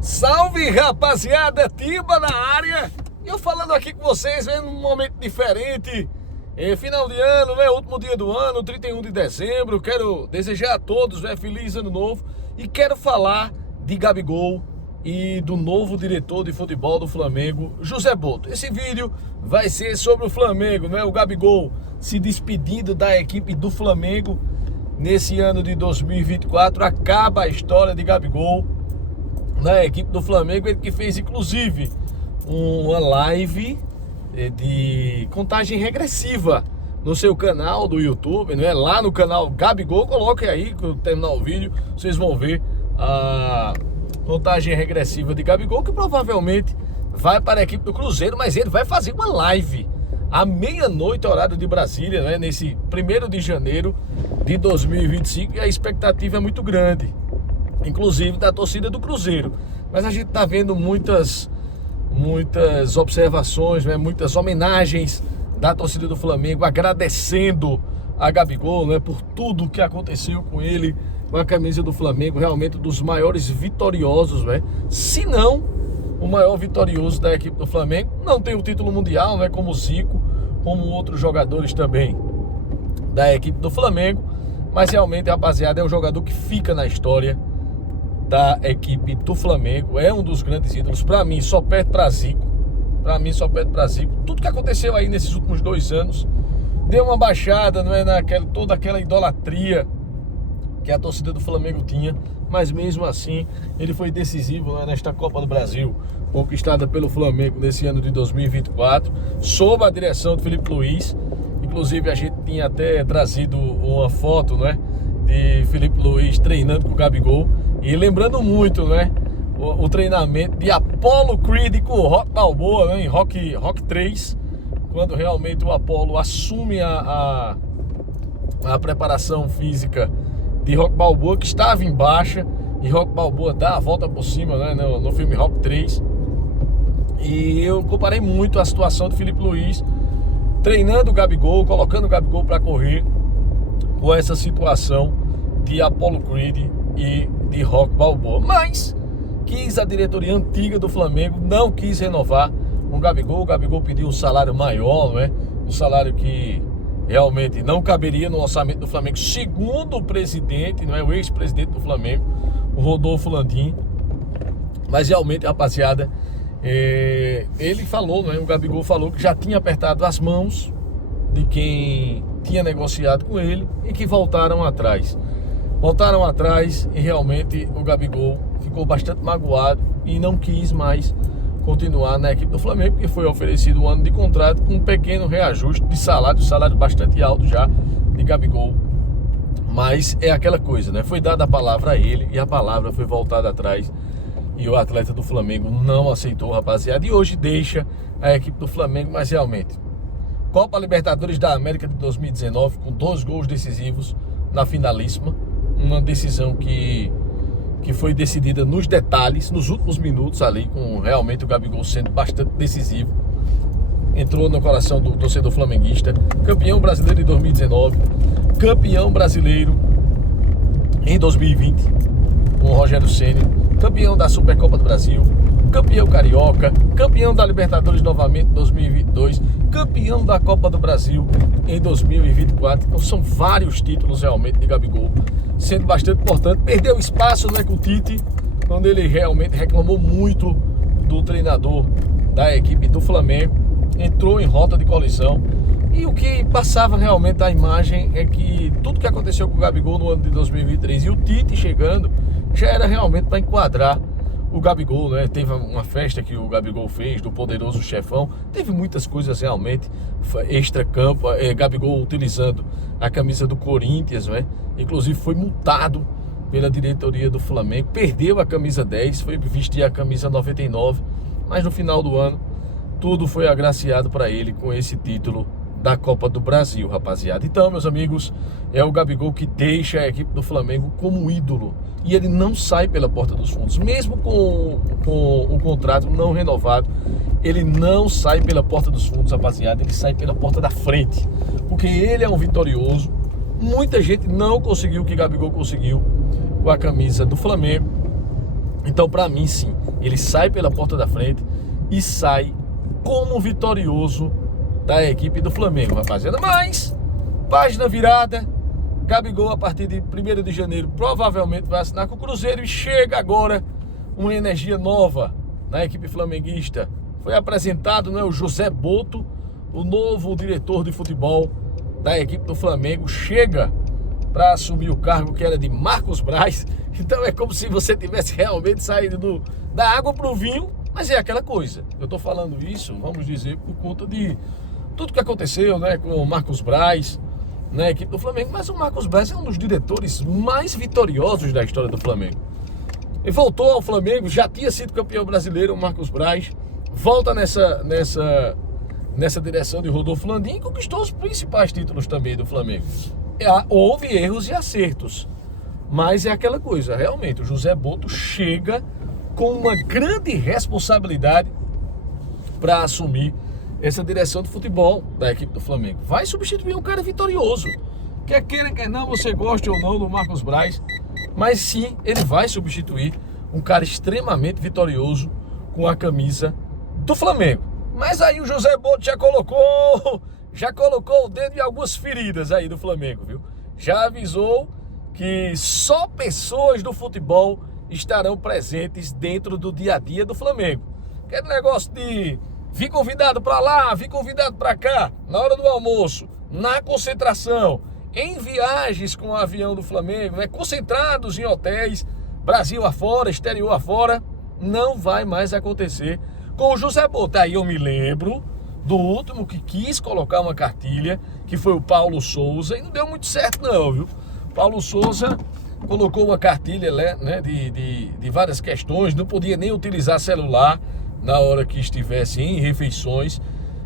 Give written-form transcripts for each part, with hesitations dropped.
Salve, rapaziada, Timba na área. E eu falando aqui com vocês, num momento diferente. Final de ano, último dia do ano, 31 de dezembro. Quero desejar a todos feliz ano novo. E quero falar de Gabigol e do novo diretor de futebol do Flamengo, José Boto. Esse vídeo vai ser sobre o Flamengo, o Gabigol se despedindo da equipe do Flamengo nesse ano de 2024. Acaba a história de Gabigol na equipe do Flamengo. Ele que fez inclusive uma live de contagem regressiva no seu canal do YouTube, lá no canal Gabigol. Coloque aí, quando terminar o vídeo, vocês vão ver a contagem regressiva de Gabigol, que provavelmente vai para a equipe do Cruzeiro, mas ele vai fazer uma live à meia-noite, horário de Brasília, nesse 1º de janeiro de 2025, e a expectativa é muito grande, inclusive da torcida do Cruzeiro. Mas a gente está vendo muitas observações, muitas homenagens da torcida do Flamengo, agradecendo a Gabigol, por tudo que aconteceu com ele, com a camisa do Flamengo. Realmente um dos maiores vitoriosos, se não o maior vitorioso da equipe do Flamengo. Não tem o título mundial, como o Zico, como outros jogadores também da equipe do Flamengo, mas realmente, rapaziada, é um jogador que fica na história da equipe do Flamengo. É um dos grandes ídolos. Para mim, só perde para Zico. Tudo que aconteceu aí nesses últimos 2 anos deu uma baixada, toda aquela idolatria que a torcida do Flamengo tinha, mas mesmo assim ele foi decisivo nesta Copa do Brasil, conquistada pelo Flamengo nesse ano de 2024, sob a direção de Filipe Luís. Inclusive a gente tinha até trazido uma foto de Filipe Luís treinando com o Gabigol, e lembrando muito o treinamento de Apollo Creed com o Rock Balboa, em Rock 3, quando realmente o Apollo assume a preparação física de Rock Balboa, que estava em baixa, e Rock Balboa dá a volta por cima no filme Rock 3. E eu comparei muito a situação de Filipe Luís treinando o Gabigol, colocando o Gabigol para correr, com essa situação de Apollo Creed e de Rock Balboa. Mas a diretoria antiga do Flamengo não quis renovar com o Gabigol. O Gabigol pediu um salário maior, um salário que realmente não caberia no orçamento do Flamengo, segundo o presidente, o ex-presidente do Flamengo, o Rodolfo Landim. Mas realmente, rapaziada, ele falou, o Gabigol falou que já tinha apertado as mãos de quem tinha negociado com ele e que voltaram atrás e realmente o Gabigol ficou bastante magoado e não quis mais continuar na equipe do Flamengo, porque foi oferecido um ano de contrato com um pequeno reajuste de salário bastante alto já de Gabigol. Mas é aquela coisa, foi dada a palavra a ele e a palavra foi voltada atrás, e o atleta do Flamengo não aceitou, rapaziada, e hoje deixa a equipe do Flamengo. Mas realmente, Copa Libertadores da América de 2019, com 2 gols decisivos na finalíssima, uma decisão que foi decidida nos detalhes, nos últimos minutos ali, com realmente o Gabigol sendo bastante decisivo. Entrou no coração do torcedor flamenguista. Campeão brasileiro em 2019, campeão brasileiro em 2020 com o Rogério Ceni, campeão da Supercopa do Brasil, campeão carioca, campeão da Libertadores novamente em 2022, campeão da Copa do Brasil em 2024. Então são vários títulos realmente de Gabigol, sendo bastante importante. Perdeu espaço com o Tite, quando ele realmente reclamou muito do treinador da equipe do Flamengo, entrou em rota de colisão. E o que passava realmente a imagem é que tudo que aconteceu com o Gabigol no ano de 2023 e o Tite chegando, já era realmente para enquadrar o Gabigol, Teve uma festa que o Gabigol fez do Poderoso Chefão, teve muitas coisas realmente extra-campo. Gabigol utilizando a camisa do Corinthians, Inclusive foi multado pela diretoria do Flamengo, perdeu a camisa 10, foi vestir a camisa 99, mas no final do ano tudo foi agraciado para ele com esse título da Copa do Brasil, rapaziada. Então, meus amigos, é o Gabigol que deixa a equipe do Flamengo como ídolo, e ele não sai pela porta dos fundos, mesmo com o contrato não renovado. Ele não sai pela porta dos fundos, rapaziada, ele sai pela porta da frente, porque ele é um vitorioso. Muita gente não conseguiu o que Gabigol conseguiu com a camisa do Flamengo, Então, para mim, sim, ele sai pela porta da frente e sai como vitorioso da equipe do Flamengo, rapaziada. Mas, página virada, Gabigol, a partir de 1º de janeiro, provavelmente vai assinar com o Cruzeiro e chega agora uma energia nova na equipe flamenguista. Foi apresentado, né, o José Boto, o novo diretor de futebol da equipe do Flamengo, chega para assumir o cargo que era de Marcos Braz. Então é como se você tivesse realmente saído da água para o vinho, mas é aquela coisa. Eu estou falando isso, vamos dizer, por conta de tudo que aconteceu, né, com o Marcos Braz na equipe do Flamengo. Mas o Marcos Braz é um dos diretores mais vitoriosos da história do Flamengo. Ele voltou ao Flamengo, já tinha sido campeão brasileiro, o Marcos Braz, volta nessa direção de Rodolfo Landim e conquistou os principais títulos também do Flamengo. Houve erros e acertos, mas é aquela coisa, realmente, o José Boto chega com uma grande responsabilidade para assumir essa direção de futebol da equipe do Flamengo. Vai substituir um cara vitorioso, quer queira, quer não, você goste ou não do Marcos Braz, mas sim, ele vai substituir um cara extremamente vitorioso com a camisa do Flamengo. Mas aí o José Boto já colocou o dedo em algumas feridas aí do Flamengo, viu? Já avisou que só pessoas do futebol estarão presentes dentro do dia a dia do Flamengo. Aquele negócio de vir convidado para lá, vir convidado para cá, na hora do almoço, na concentração, em viagens com o avião do Flamengo, né, concentrados em hotéis, Brasil afora, exterior afora, não vai mais acontecer com o José Boto. Aí eu me lembro do último que quis colocar uma cartilha, que foi o Paulo Souza, e não deu muito certo não, viu? Paulo Souza colocou uma cartilha, né, de várias questões, não podia nem utilizar celular na hora que estivesse em refeições.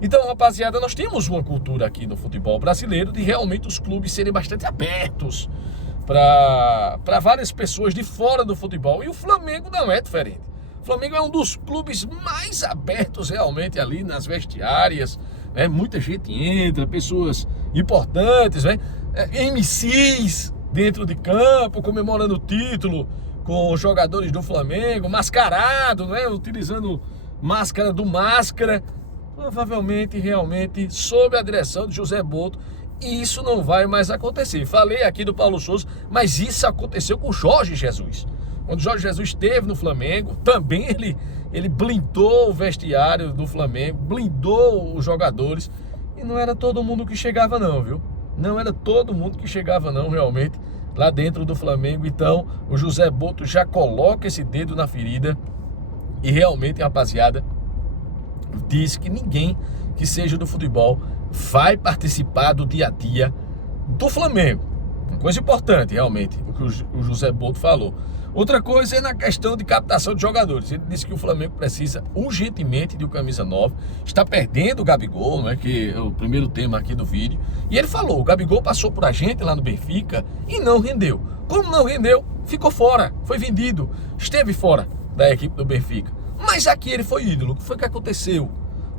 Então, rapaziada, nós temos uma cultura aqui no futebol brasileiro de realmente os clubes serem bastante abertos para várias pessoas de fora do futebol, e o Flamengo não é diferente. O Flamengo é um dos clubes mais abertos realmente ali nas vestiárias, né? Muita gente entra, pessoas importantes, né? MCs dentro de campo, comemorando o título com os jogadores do Flamengo, mascarado, né? Utilizando máscara do Máscara. Provavelmente, realmente, sob a direção de José Boto, isso não vai mais acontecer. Falei aqui do Paulo Souza, mas isso aconteceu com o Jorge Jesus. Quando o Jorge Jesus esteve no Flamengo, também ele blindou o vestiário do Flamengo, blindou os jogadores, e não era todo mundo que chegava não, viu? Não era todo mundo que chegava não, realmente, lá dentro do Flamengo. Então, o José Boto já coloca esse dedo na ferida e realmente, rapaziada, diz que ninguém que seja do futebol vai participar do dia a dia do Flamengo. Uma coisa importante, realmente, o que o José Boto falou. Outra coisa é na questão de captação de jogadores. Ele disse que o Flamengo precisa urgentemente de um camisa 9. Está perdendo o Gabigol, né, que é o primeiro tema aqui do vídeo. E ele falou, o Gabigol passou por a gente lá no Benfica e não rendeu. Como não rendeu, ficou fora, foi vendido, esteve fora da equipe do Benfica. Mas aqui ele foi ídolo. O que foi que aconteceu?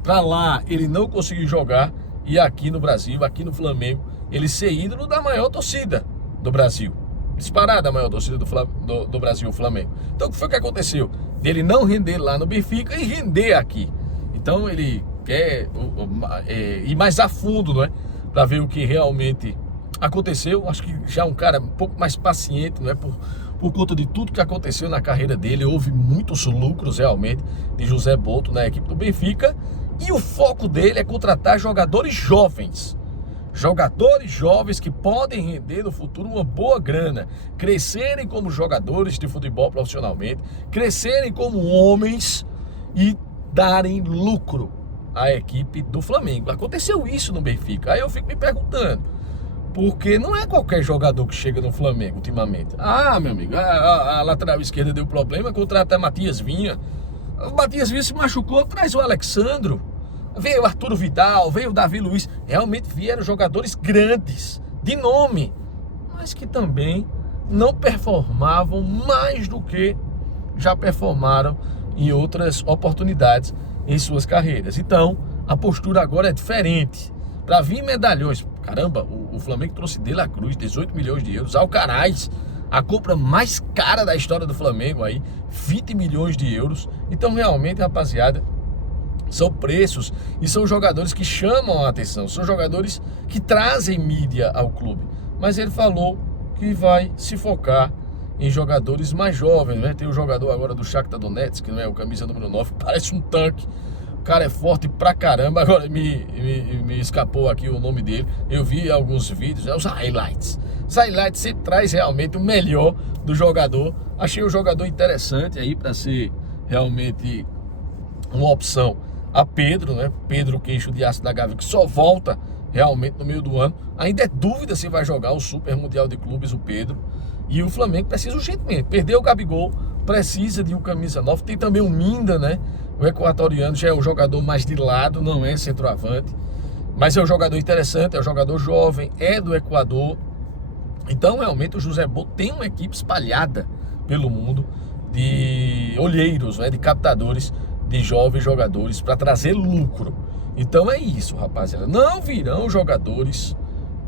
Para lá ele não conseguiu jogar, e aqui no Brasil, aqui no Flamengo, ele ser ídolo da maior torcida do Brasil. Disparada a maior torcida do Brasil, o Flamengo. Então o que foi que aconteceu? Ele não render lá no Benfica e render aqui. Então ele quer ir mais a fundo, não é? Para ver o que realmente aconteceu. Acho que já um cara um pouco mais paciente, não é? Por conta de tudo que aconteceu na carreira dele, houve muitos lucros realmente de José Boto na equipe do Benfica, e o foco dele é contratar jogadores jovens que podem render no futuro uma boa grana, crescerem como jogadores de futebol profissionalmente, crescerem como homens e darem lucro à equipe do Flamengo. Aconteceu isso no Benfica. Aí eu fico me perguntando, porque não é qualquer jogador que chega no Flamengo ultimamente. Ah, meu amigo, a lateral esquerda deu problema, contrata Matias Vinha. O Matias Vinha se machucou, traz o Alexandro. Veio o Arturo Vidal, veio o Davi Luiz. Realmente vieram jogadores grandes, de nome, mas que também não performavam mais do que já performaram em outras oportunidades em suas carreiras. Então, a postura agora é diferente. Para vir medalhões, caramba, o Flamengo trouxe De La Cruz, 18 milhões de euros, Alcaraz, a compra mais cara da história do Flamengo aí, 20 milhões de euros. Então realmente, rapaziada, são preços e são jogadores que chamam a atenção, são jogadores que trazem mídia ao clube. Mas ele falou que vai se focar em jogadores mais jovens, né? Tem o jogador agora do Shakhtar Donetsk, que não é o camisa número 9, parece um tanque. O cara é forte pra caramba. Agora me escapou aqui o nome dele. Eu vi alguns vídeos, os highlights. Os highlights sempre traz realmente o melhor do jogador. Achei o jogador interessante aí para ser realmente uma opção a Pedro, né? Pedro Queixo de Aço da Gávea, que só volta realmente no meio do ano. Ainda é dúvida se vai jogar o Super Mundial de Clubes, o Pedro. E o Flamengo precisa urgentemente. Perdeu o Gabigol, precisa de um camisa 9. Tem também o Minda, né? O equatoriano já é um jogador mais de lado, não é centroavante. Mas é um jogador interessante, é um jogador jovem, é do Equador. Então, realmente, o José Boto tem uma equipe espalhada pelo mundo de olheiros, né? De captadores de jovens jogadores para trazer lucro. Então é isso, rapaziada. Não virão jogadores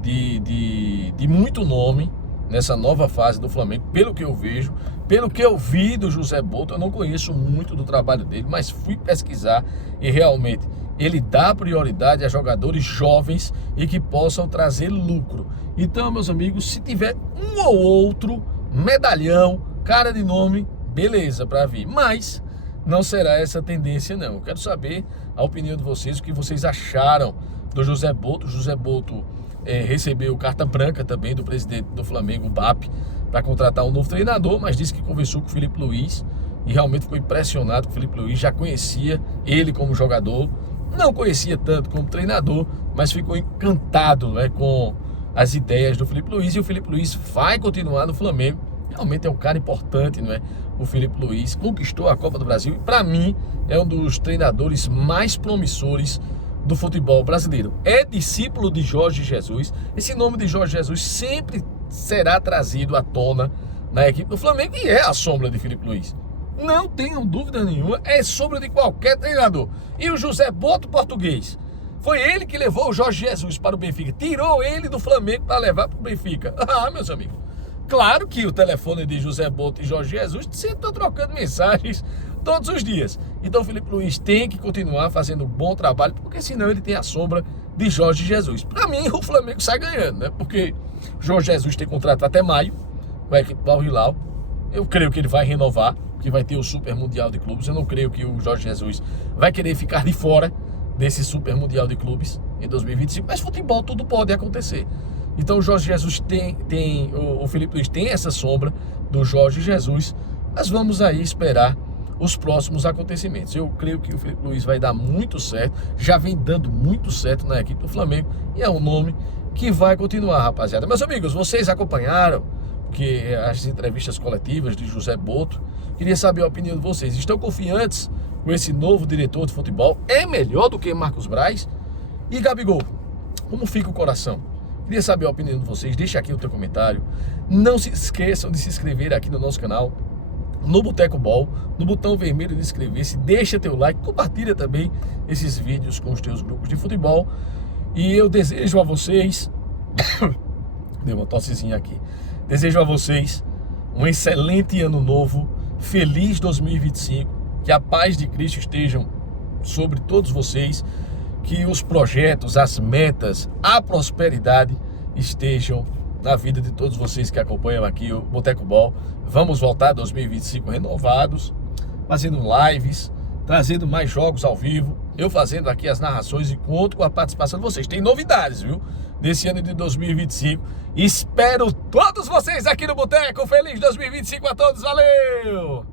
de muito nome nessa nova fase do Flamengo, pelo que eu vejo, pelo que eu vi do José Boto. Eu não conheço muito do trabalho dele, mas fui pesquisar e realmente ele dá prioridade a jogadores jovens e que possam trazer lucro. Então, meus amigos, se tiver um ou outro medalhão, cara de nome, beleza para vir, mas não será essa tendência não. Eu quero saber a opinião de vocês, o que vocês acharam do José Boto. O José Boto recebeu carta branca também do presidente do Flamengo, o BAP, para contratar um novo treinador, mas disse que conversou com o Felipe Luiz e realmente ficou impressionado que o Felipe Luiz já conhecia ele como jogador, não conhecia tanto como treinador, mas ficou encantado, né, com as ideias do Felipe Luiz, e o Felipe Luiz vai continuar no Flamengo. Realmente é um cara importante, não é? O Felipe Luiz conquistou a Copa do Brasil e, para mim, é um dos treinadores mais promissores do futebol brasileiro. É discípulo de Jorge Jesus. Esse nome de Jorge Jesus sempre será trazido à tona na equipe do Flamengo e é a sombra de Felipe Luiz. Não tenham dúvida nenhuma, é sombra de qualquer treinador. E o José Boto, português, foi ele que levou o Jorge Jesus para o Benfica, tirou ele do Flamengo para levar para o Benfica. Ah, meus amigos, claro que o telefone de José Boto e Jorge Jesus sempre estão trocando mensagens todos os dias. Então o Felipe Luiz tem que continuar fazendo um bom trabalho, porque senão ele tem a sombra de Jorge Jesus. Para mim, o Flamengo sai ganhando, né? Porque Jorge Jesus tem contrato até maio com a equipe do Al Hilal. Eu creio que ele vai renovar, que vai ter o Super Mundial de Clubes. Eu não creio que o Jorge Jesus vai querer ficar de fora desse Super Mundial de Clubes em 2025. Mas futebol, tudo pode acontecer. Então o Jorge Jesus o Felipe Luiz tem essa sombra do Jorge Jesus. Mas vamos aí esperar os próximos acontecimentos. Eu creio que o Felipe Luiz vai dar muito certo, já vem dando muito certo na equipe do Flamengo e é um nome que vai continuar, rapaziada. Meus amigos, vocês acompanharam as entrevistas coletivas de José Boto? Queria saber a opinião de vocês. Estão confiantes com esse novo diretor de futebol? É melhor do que Marcos Braz? E Gabigol, como fica o coração? Queria saber a opinião de vocês. Deixa aqui o teu comentário. Não se esqueçam de se inscrever aqui no nosso canal, no Boteco Ball, no botão vermelho de inscrever-se, deixa teu like, compartilha também esses vídeos com os teus grupos de futebol. E eu desejo a vocês, deu uma tossezinha aqui, desejo a vocês um excelente ano novo, feliz 2025, que a paz de Cristo estejam sobre todos vocês, que os projetos, as metas, a prosperidade estejam na vida de todos vocês que acompanham aqui o Boteco Ball. Vamos voltar 2025 renovados, fazendo lives, trazendo mais jogos ao vivo, eu fazendo aqui as narrações e conto com a participação de vocês. Tem novidades, viu? Desse ano de 2025. Espero todos vocês aqui no Boteco. Feliz 2025 a todos, valeu!